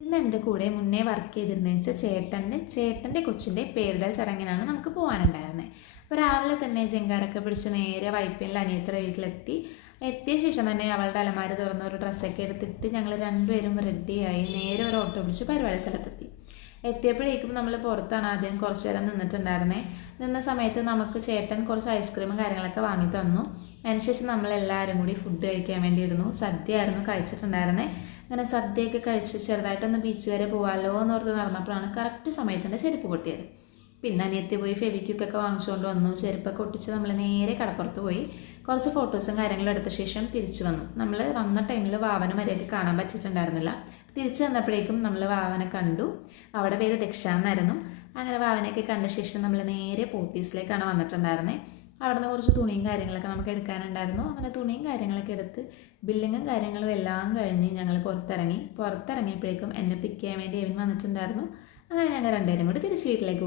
ഇന്ന് എൻ്റെ കൂടെ മുന്നേ വർക്ക് ചെയ്തിരുന്ന ചേട്ടൻ്റെ കൊച്ചിൻ്റെ പേരിടൽ ചടങ്ങിനാണ് നമുക്ക് പോകാനുണ്ടായിരുന്നത്. അപ്പോൾ രാവിലെ തന്നെ ജങ്കാറൊക്കെ പിടിച്ച് നേരെ വൈപ്പിനിൽ അനിയത്തിയുടെ വീട്ടിലെത്തി. എത്തിയ ശേഷം തന്നെ അവളുടെ അലമാര തുറന്ന ഒരു ഡ്രസ്സൊക്കെ എടുത്തിട്ട് ഞങ്ങൾ രണ്ടുപേരും റെഡിയായി നേരെ ഒരു ഓട്ടോ പിടിച്ച് പരിപാടി സ്ഥലത്തെത്തി. എത്തിയപ്പോഴേക്കും നമ്മൾ പുറത്താണ് ആദ്യം കുറച്ച് നേരം നിന്നിട്ടുണ്ടായിരുന്നേ. നിന്ന സമയത്ത് നമുക്ക് ചേട്ടൻ കുറച്ച് ഐസ്ക്രീമും കാര്യങ്ങളൊക്കെ വാങ്ങി തന്നു. അതിനുശേഷം നമ്മളെല്ലാവരും കൂടി ഫുഡ് കഴിക്കാൻ വേണ്ടിയിരുന്നു. സദ്യ ആയിരുന്നു കഴിച്ചിട്ടുണ്ടായിരുന്നേ. അങ്ങനെ സദ്യയൊക്കെ കഴിച്ച് ചെറുതായിട്ടൊന്ന് ബീച്ച് വരെ പോകാമല്ലോ എന്നോർത്ത് നടന്നപ്പോഴാണ് കറക്റ്റ് സമയത്തിൻ്റെ ചെരുപ്പ് പൊട്ടിയത്. പിന്നെ അനിയത്തി പോയി ഫെവിക്വിക്കൊക്കെ വാങ്ങിച്ചുകൊണ്ട് വന്നു. ചെരുപ്പൊക്കെ ഒട്ടിച്ച് നമ്മൾ നേരെ കടപ്പുറത്ത് പോയി കുറച്ച് ഫോട്ടോസും കാര്യങ്ങളും എടുത്ത ശേഷം തിരിച്ചു വന്നു. നമ്മൾ വന്ന ടൈമിൽ വാവനെ മര്യാദയ്ക്ക് കാണാൻ പറ്റിയിട്ടുണ്ടായിരുന്നില്ല. തിരിച്ചു വന്നപ്പോഴേക്കും നമ്മൾ വാവനെ കണ്ടു. അവിടെ പേര് ദക്ഷ എന്നായിരുന്നു. അങ്ങനെ വാവനെയൊക്കെ കണ്ട ശേഷം നമ്മൾ നേരെ പോത്തീസിലേക്കാണ് വന്നിട്ടുണ്ടായിരുന്നത്. അവിടെ നിന്ന് കുറച്ച് തുണിയും കാര്യങ്ങളൊക്കെ നമുക്ക് എടുക്കാനുണ്ടായിരുന്നു. അങ്ങനെ തുണിയും കാര്യങ്ങളൊക്കെ എടുത്ത് ബില്ലിങ്ങും കാര്യങ്ങളും എല്ലാം കഴിഞ്ഞ് ഞങ്ങൾ പുറത്തിറങ്ങിയപ്പോഴേക്കും എന്നെ പിക്ക് ചെയ്യാൻ വേണ്ടി എവിൻ വന്നിട്ടുണ്ടായിരുന്നു. അങ്ങനെ ഞങ്ങൾ രണ്ടുപേരും കൂടി തിരിച്ച് വീട്ടിലേക്ക് പോകും.